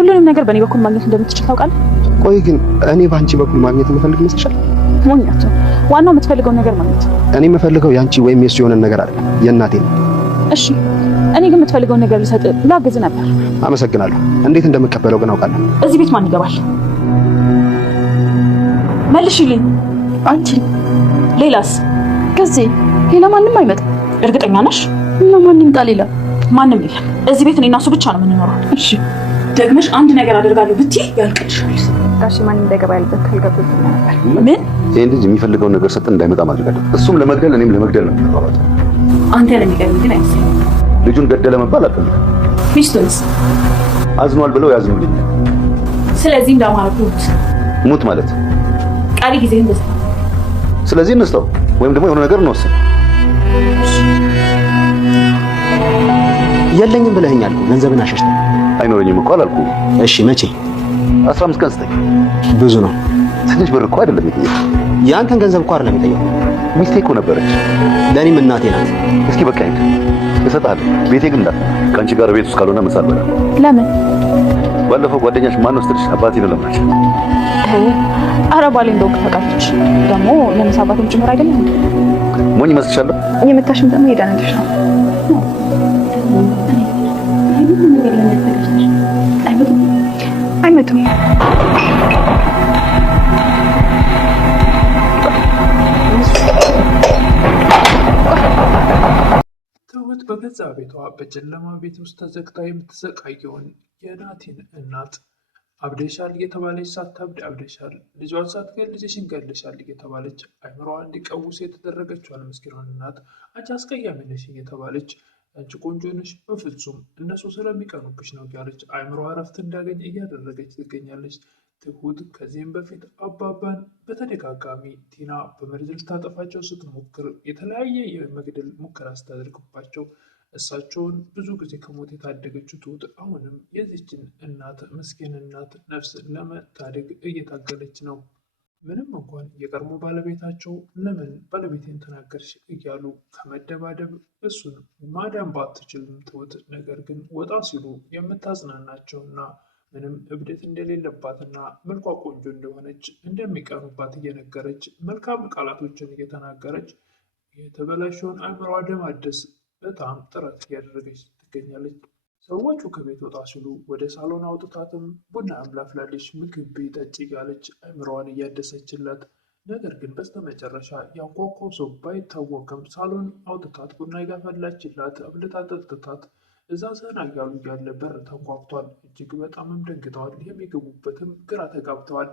ሁሉንም ነገር በእኔ በኩል ማግኘት እንደምትችል ታውቃለህ። ቆይ ግን እኔ በአንቺ በኩል ማግኘት የምፈልግ ይመስልሻል? ሞኛቸው። ዋናው የምትፈልገው ነገር ማግኘት። እኔ የምፈልገው ያንቺ ወይም የሱ የሆነ ነገር አይደለም፣ የእናቴ ነው። እሺ እኔ ግን የምትፈልገውን ነገር ልሰጥ ላግዝ ነበር። አመሰግናለሁ። እንዴት እንደምቀበለው ግን አውቃለሁ። እዚህ ቤት ማን ይገባል? መልሽልኝ። አንቺ። ሌላስ? ከዚህ ሌላ ማንም አይመጣም። እርግጠኛ ነሽ? እና ማን ይምጣ? ሌላ ማንም የለም። እዚህ ቤት እኔና እሱ ብቻ ነው የምንኖረው። እሺ ደግመሽ አንድ ነገር አደርጋለሁ ብትይ ያልቅልሻል። ጋሽ ማን እንደገባ ያለበት ካልገባኝ ነበር። ምን? ይሄን ልጅ የሚፈልገውን ነገር ሰጥተን እንዳይመጣ ማድረግ አለብን። እሱም ለመግደል እኔም ለመግደል ነው የምንሯሯጠው። አንተ ለሚገርም ግን አይመስለኝም። ልጁን ገደለ መባል አልፈልግም። ሚስቱንስ? አዝኗል ብለው ያዝኑልኛል። ስለዚህ እንዳማረኩት ሙት ማለት ቀሪ ጊዜ እንደዛ። ስለዚህ እንስጠው ወይም ደግሞ የሆነ ነገር እንወስን። የለኝም ብለኸኛል እኮ ገንዘብን አሸሽተህ። አይኖረኝም እኮ አላልኩም። እሺ መቼ? 15 ቀን ስጠኝ። ብዙ ነው። ትንሽ ብር እኮ አይደለም የጠየቀው። የአንተን ገንዘብ እኮ አይደለም የጠየቀው። ሚስቴ እኮ ነበረች። ለእኔም እናቴ ናት። እስኪ በቃ ሂድ፣ እሰጥሃለሁ። ቤቴ ግን እንዳትመጣ። ከአንቺ ጋር ቤት ውስጥ ካልሆነ ምሳ አልበላም። ለምን? ባለፈው ጓደኛሽ ማን ወሰደሽ? አባቴ ነው ለማች። ኧረ ባሌ እንደው ታውቃለች። ደግሞ ለምሳ አባቴም ጭምር አይደለም። ሞኝ መስልሻለሁ? የምታሽም ደግሞ ሄዳነሽ ነው። አይመጡም። ትሁት በገዛ ቤቷ በጨለማ ቤት ውስጥ ተዘግታ የምትሰቃየውን የናቲን እናት አብደሻል እየተባለች ሳታብድ አብደሻል፣ ልጇን ሳትገል ልጅሽን ገድለሻል እየተባለች አይምሮዋ እንዲቀውስ የተደረገችዋን ምስኪኗን እናት አንቺ አስቀያሚ ነሽ እየተባለች አንቺ ቆንጆ ነሽ፣ በፍጹም እነሱ ስለሚቀኑብሽ ነው እያለች አይምሮዋ እረፍት እንዳገኝ እያደረገች ትገኛለች። ትሁት ከዚህም በፊት አባባን በተደጋጋሚ ቲና በመርዝ ልታጠፋቸው ስትሞክር የተለያየ የመግደል ሙከራ ስታደርግባቸው እሳቸውን ብዙ ጊዜ ከሞት የታደገችው ትሁት አሁንም የዚችን እናት ምስኪን እናት ነፍስ ለመታደግ እየታገለች ነው። ምንም እንኳን የቀድሞ ባለቤታቸው ለምን ባለቤቴን ተናገርሽ እያሉ ከመደባደብ እሱን ማዳን ባትችልም ትሁት ነገር ግን ወጣ ሲሉ የምታጽናናቸውና ምንም እብደት እንደሌለባትና መልኳ ቆንጆ እንደሆነች እንደሚቀኑባት እየነገረች መልካም ቃላቶችን እየተናገረች የተበላሸውን አእምሯ ለማደስ በጣም ጥረት እያደረገች ትገኛለች። ሰዎቹ ከቤት ወጣ ሲሉ ወደ ሳሎን አውጥታትም ቡና አምላፍላለች፣ ምግብ ቤት ጠጪ እያለች አእምሮዋን እያደሰችላት፣ ነገር ግን በስተመጨረሻ ያንኳኳው ሰው ባይታወቅም ሳሎን አውጥታት ቡና እያፈላችላት አብልታ ጠጥታት እዛ ዘና እያሉ እያለ በር ተንኳኩቷል። እጅግ በጣምም ደንግጠዋል። የሚገቡበትም ግራ ተጋብተዋል።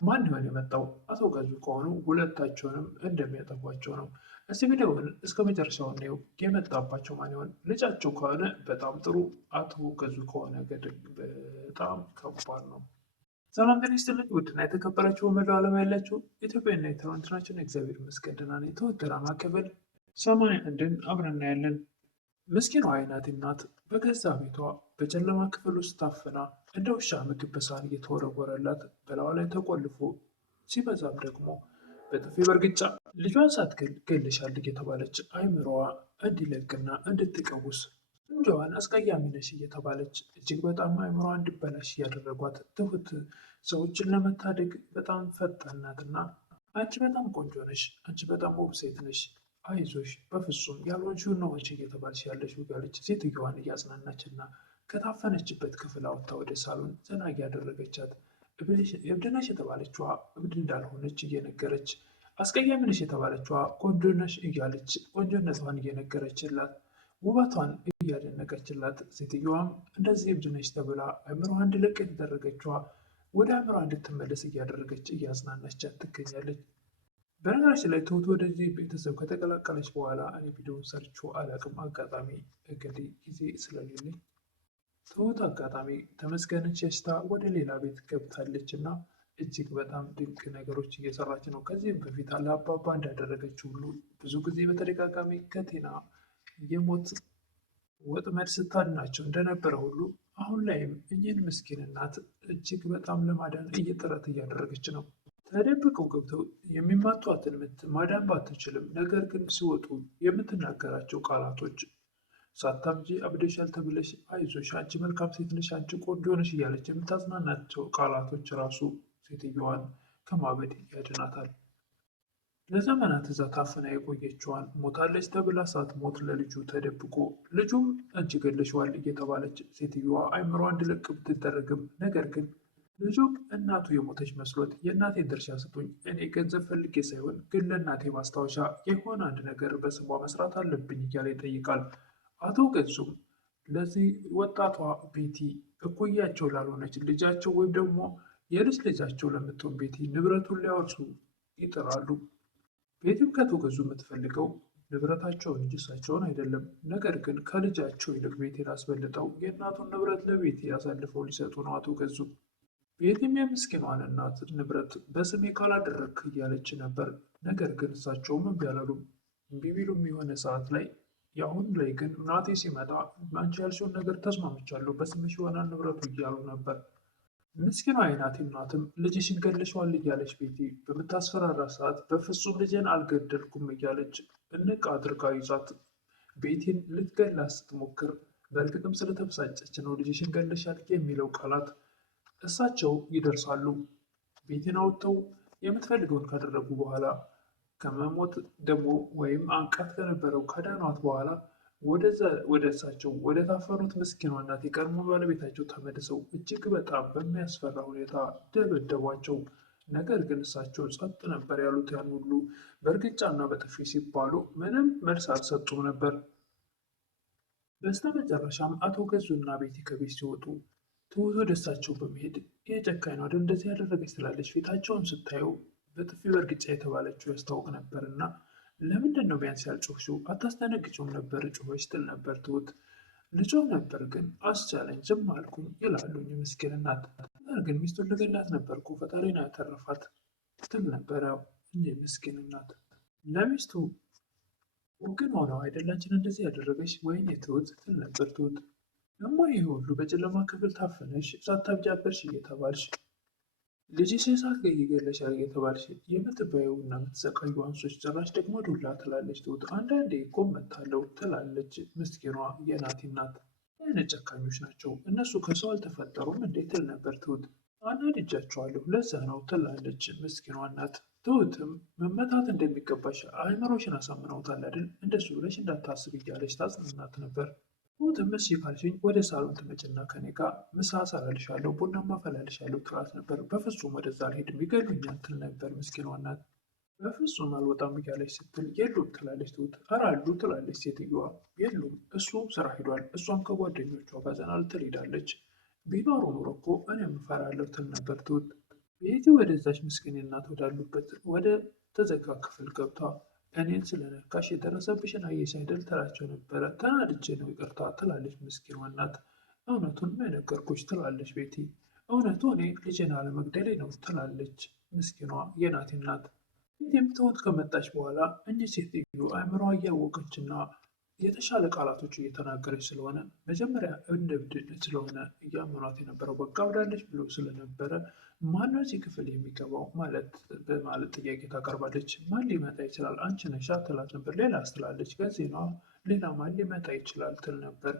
ማን ይሆን የመጣው? አቶ ገዙ ከሆኑ ሁለታቸውንም እንደሚያጠፏቸው ነው። እስቲ ቪዲዮውን እስከ መጨረሻው ነው። የመጣባቸው ማን ይሆን? ልጃቸው ከሆነ በጣም ጥሩ፣ አቶ ገዙ ከሆነ በጣም ከባድ ነው። ሰላም ጤና ይስጥልኝ ውድና የተከበራችሁ መላው ዓለም ያላችሁ ኢትዮጵያና ኤርትራውያን ናችሁ። እግዚአብሔር ይመስገን ደህና ነኝ። ትሁት ድራማ ክፍል 81ን አብረን እናያለን። ምስኪኗ የናቲ እናት በገዛ ቤቷ በጨለማ ክፍል ውስጥ ታፍና እንደ ውሻ ምግብ በሳህን እየተወረወረላት በላዋ ላይ ተቆልፎ ሲበዛም ደግሞ በጥፊ በእርግጫ ልጇን ሳትገል ገለሻል እየተባለች አይምሮዋ እንዲለቅና እንድትቀውስ እንዲዋን አስቀያሚ ነሽ እየተባለች እጅግ በጣም አይምሮዋ እንዲበላሽ እያደረጓት ትሁት ሰዎችን ለመታደግ በጣም ፈጣን ናትና አንቺ በጣም ቆንጆ ነሽ፣ አንቺ በጣም ውብ ሴት ነሽ፣ አይዞሽ፣ በፍጹም ያልሆንሽውን ነው አንቺ እየተባልሽ ያለሽ እያለች ሴትዮዋን እያጽናናችና ከታፈነችበት ክፍል አወጥታ ወደ ሳሎን ዘና እያደረገቻት እብድ ነሽ የተባለችዋ እብድ እንዳልሆነች እየነገረች አስቀያሚ ነሽ የተባለችዋ ቆንጆ ነሽ እያለች ቆንጆነቷን እየነገረችላት ውበቷን እያደነቀችላት ሴትዮዋም እንደዚህ እብድ ነሽ ተብላ አእምሮዋ እንዲለቅ የተደረገችዋ ወደ አእምሮዋ እንድትመለስ እያደረገች እያጽናናቻት ትገኛለች። በነገራችን ላይ ትሁት ወደዚህ ቤተሰብ ከተቀላቀለች በኋላ እኔ ቪዲዮውን ሰርቼው አላቅም። አጋጣሚ እንግዲህ ጊዜ ስለሌለኝ ትሁት አጋጣሚ ተመስገንን ሸሽታ ወደ ሌላ ቤት ገብታለች እና እጅግ በጣም ድንቅ ነገሮች እየሰራች ነው። ከዚህም በፊት ለአባባ እንዳደረገች ሁሉ ብዙ ጊዜ በተደጋጋሚ ከቴና የሞት ወጥመድ ስታድናቸው እንደነበረ ሁሉ አሁን ላይም እኚህን ምስኪን እናት እጅግ በጣም ለማዳን ጥረት እያደረገች ነው። ተደብቀው ገብተው የሚማቷትን ምት ማዳን ባትችልም ነገር ግን ሲወጡ የምትናገራቸው ቃላቶች ሳታምጂ አብደሻል ተብለሽ አይዞሽ፣ አንቺ መልካም ሴት ነሽ፣ አንቺ ቆንጆ ነሽ እያለች የምታዝናናቸው ቃላቶች ራሱ ሴትዮዋን ከማበድ ያድናታል። ለዘመናት እዛ ታፍና የቆየችዋን ሞታለች ተብላ ሳትሞት ለልጁ ተደብቆ ልጁም አንቺ ገለሽዋል እየተባለች ሴትዮዋ አይምሯ እንዲለቅ ብትደረግም ነገር ግን ልጁም እናቱ የሞተች መስሎት የእናቴን ድርሻ ስጡኝ፣ እኔ ገንዘብ ፈልጌ ሳይሆን ግን ለእናቴ ማስታወሻ የሆነ አንድ ነገር በስሟ መስራት አለብኝ እያለ ይጠይቃል። አቶ ገዙም ለዚህ ወጣቷ ቤቲ እኩያቸው ላልሆነች ልጃቸው ወይም ደግሞ የልጅ ልጃቸው ለምትሆን ቤቲ ንብረቱን ሊያወርሱ ይጥራሉ። ቤቲም ከአቶ ገዙ የምትፈልገው ንብረታቸውን እንጂ እሳቸውን አይደለም። ነገር ግን ከልጃቸው ይልቅ ቤቲን አስበልጠው የእናቱን ንብረት ለቤቲ አሳልፈው ሊሰጡ ነው አቶ ገዙ። ቤቲም የምስኪኗን እናት ንብረት በስሜ ካላደረግክ እያለች ነበር። ነገር ግን እሳቸውም እምቢ አላሉም። እምቢ ቢሉም የሆነ ሰዓት ላይ የአሁን ላይ ግን ናቴ ሲመጣ አንቺ ያልሽውን ነገር ተስማምቻለሁ፣ በስምሽ ይሆናል ንብረቱ እያሉ ነበር። ምስኪኗ የናቲ እናትም ልጅሽን ገለሽዋል እያለች ቤቲ በምታስፈራራ ሰዓት በፍጹም ልጄን አልገደልኩም እያለች እንቅ አድርጋ ይዛት ቤቲን ልትገላት ስትሞክር በእርግጥም ስለተበሳጨች ነው ልጅሽን ገለሻል የሚለው ቃላት እሳቸው ይደርሳሉ። ቤቲን አውጥተው የምትፈልገውን ካደረጉ በኋላ ከመሞት ደግሞ ወይም አንቃት ከነበረው ከዳኗት በኋላ ወደ እሳቸው ወደ ታፈኑት ምስኪኗ እናት የቀድሞ ባለቤታቸው ተመልሰው እጅግ በጣም በሚያስፈራ ሁኔታ ደበደቧቸው። ነገር ግን እሳቸው ጸጥ ነበር ያሉት። ያን ሁሉ በእርግጫና በጥፊ ሲባሉ ምንም መልስ አልሰጡም ነበር። በስተመጨረሻም አቶ ገዙና ቤቲ ከቤት ሲወጡ ትሁት ወደ እሳቸው በመሄድ የጨካኝ ነው አይደል እንደዚህ ያደረገች ትላለች። ፊታቸውን ስታየው በጥፊ በእርግጫ የተባለችው ያስታውቅ ነበር እና ለምንድን ነው ቢያንስ ያልጮኽሽው? አታስደነግጪውም ነበር? ጮኸች ትል ነበር ትሁት። ልጮህ ነበር ግን አስቻለኝ፣ ዝም አልኩኝ ይላሉኝ ምስኪን እናት። ነገር ግን ሚስቱን ልገላት ነበርኩ፣ ፈጣሪ ነው ያተረፋት ትል ነበረ እንጂ ምስኪን እናት። ለሚስቱ ግን ሆነው አይደላችን እንደዚህ ያደረገች ወይኔ ትሁት ትል ነበር ትሁት። እማ ይህ ሁሉ በጨለማ ክፍል ታፈነሽ ሳታብጂ አበርሽ እየተባልሽ ልጅሽ እሳት ይገለሻል እየተባልሽ የምትበይው እና የምትሰቃዩ አንሶች ጭራሽ ደግሞ ዱላ ትላለች ትሁት። አንዳንዴ እኮ እመታለሁ ትላለች ምስኪኗ የናቲ እናት። አይነት ጨካኞች ናቸው እነሱ፣ ከሰው አልተፈጠሩም እንዴት ትል ነበር ትሁት። አናድጃቸዋለሁ ለዛ ነው ትላለች ምስኪኗ እናት። ትሁትም መመታት እንደሚገባሽ አእምሮሽን አሳምነውታል አይደል እንደሱ ብለሽ እንዳታስብ እያለች ታጽናናት ነበር። ትሁትም እሺ ካልሽኝ ወደ ሳሎን ትመጭና ከኔ ጋር ምሳ እሰራልሻለሁ፣ ቡናማ አፈላልሻለሁ ትላት ነበር። በፍጹም ወደዛ አልሄድም ይገሉኛል ትል ነበር ምስኪኗ እናት። በፍጹም አልወጣም እያለች ስትል የሉም ትላለች ትሁት። ኧረ አሉ ትላለች ሴትዮዋ። የሉም እሱ ስራ ሄዷል፣ እሷም ከጓደኞቿ ጋር ዘና ልትል ሄዳለች። ቢኖሩ ኑሮ እኮ እኔም እፈራለሁ ትል ነበር ትሁት። ቤቲ ወደዛች ምስኪን እናት ወዳሉበት ወደ ተዘጋ ክፍል ገብታ እኔን ስለነካሽ የደረሰብሽን አየሽ አይደል ትላቸው ነበረ። ተናድጄ ነው ይቅርታ ትላለች ምስኪኗ እናት። እውነቱን የነገርኩሽ ትላለች ቤቲ። እውነቱ እኔ ልጄን አለመግደሌ ነው ትላለች ምስኪኗ የናቲ እናት። ቤቲም ትሁት ከመጣች በኋላ እኚህ ሴትዮ አእምሯ እያወቀችና የተሻለ ቃላቶች እየተናገረች ስለሆነ መጀመሪያ እንደ እብድ ስለሆነ እያመኗት የነበረው በቃ አብዳለች ብሎ ስለነበረ ማነው እዚህ ክፍል የሚገባው በማለት ጥያቄ ታቀርባለች። ማን ሊመጣ ይችላል? አንቺ ነሽ ትላት ነበር። ሌላ ትላለች። ከዚህ ነው ሌላ ማን ሊመጣ ይችላል ትል ነበር።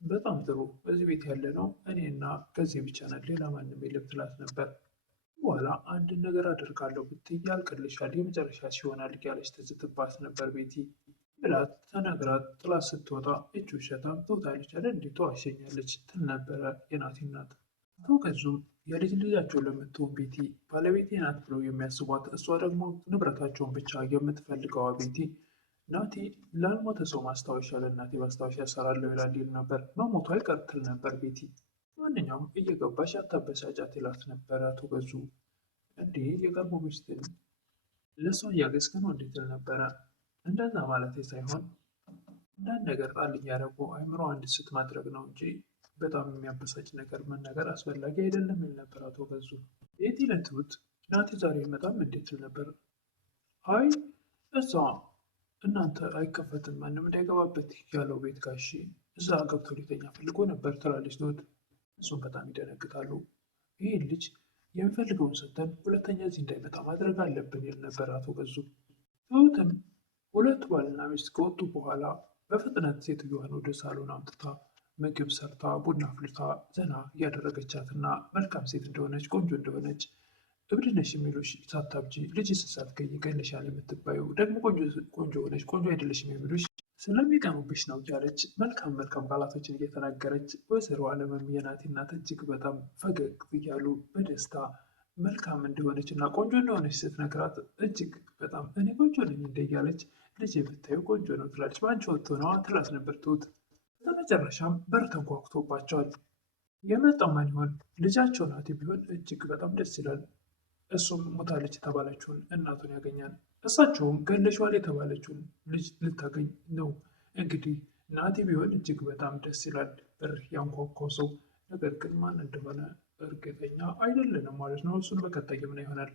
በጣም ጥሩ በዚህ ቤት ያለ ነው እኔና ከዚህ ብቻ ነን፣ ሌላ ማንም የለም ትላት ነበር። በኋላ አንድ ነገር አደርጋለሁ ብትይ ያልቅልሻል፣ የመጨረሻ ሲሆናል እያለች ትዝትባት ነበር ቤቲ ብላት ተነግራት ጥላት ስትወጣ እጅ ውሸታም ትውታለች አይደል እንዴ ተዋሸኛለች ትል ነበረ የናቲ እናት። አቶ ገዙም የልጅ ልጃቸው ለምትሆን ቤቲ ባለቤቴ ናት ብለው የሚያስቧት እሷ ደግሞ ንብረታቸውን ብቻ የምትፈልገዋ ቤቲ ናቲ ላልሞተ ሰው ማስታወሻ ለእናቴ ማስታወሻ ያሰራለሁ ይላል ይል ነበር። መሞቱ አይቀር ትል ነበር ቤቲ። ማንኛውም እየገባሽ አታበሳጫት ይላት ነበረ አቶ ገዙ። እንዴ የቀድሞ ሚስትን ለእሷ እያገዝክ ነው እንዴት ትል ነበረ። እንደዛ ማለት ሳይሆን አንዳንድ ነገር ጣል እያደረጉ አይምሮ እንድስት ማድረግ ነው እንጂ በጣም የሚያበሳጭ ነገር መናገር አስፈላጊ አይደለም ይል ነበር አቶ ገዙ። ቤቲ ለትሁት ናቲ ዛሬ አይመጣም እንዴት ትል ነበር። አይ እዛ እናንተ አይከፈትም ማንም እንዳይገባበት ያለው ቤት ጋሺ እዛ ገብቶ ሊተኛ ፈልጎ ነበር ትላለች ትሁት። እሱም በጣም ይደነግጣሉ። ይህን ልጅ የሚፈልገውን ሰጥተን ሁለተኛ እዚህ እንዳይመጣ ማድረግ አለብን ይል ነበር አቶ ገዙ። ትሁትም ሁለቱ ባልና ሚስት ከወጡ በኋላ በፍጥነት ሴትዮዋን ወደ ሳሎን አምጥታ ምግብ ሰርታ ቡና አፍልታ ዘና እያደረገቻትና መልካም ሴት እንደሆነች ቆንጆ እንደሆነች እብድ ነሽ የሚሉሽ ሳታብጂ ልጅ ሳትገኝ ገለሻል የምትባዩ ደግሞ ቆንጆ ሆነች ቆንጆ አይደለሽም የሚሉሽ ስለሚቀኑብሽ ነው እያለች መልካም ቃላቶችን እየተናገረች ወይዘሮ አለምም የናቲ እናት እጅግ በጣም ፈገግ እያሉ በደስታ መልካም እንደሆነች እና ቆንጆ እንደሆነች ስትነግራት እጅግ በጣም እኔ ቆንጆ ነኝ እንደ እያለች ልጅ የምታየው ቆንጆ ነው ትላለች። በአንቺ ወጥቶ ነዋ ትላት ነበር ትሁት። በመጨረሻም በር ተንኳኩቶባቸዋል። የመጣው ማን ይሆን? ልጃቸው ናቲ ቢሆን እጅግ በጣም ደስ ይላል። እሱም ሞታለች የተባለችውን እናቱን ያገኛል። እሳቸውም ገለሿል የተባለችውን ልጅ ልታገኝ ነው። እንግዲህ ናቲ ቢሆን እጅግ በጣም ደስ ይላል። በር ያንኳኳው ሰው ነገር ግን ማን እንደሆነ እርግጠኛ አይደለንም ማለት ነው። እሱን በቀጣይ የምናየው ይሆናል።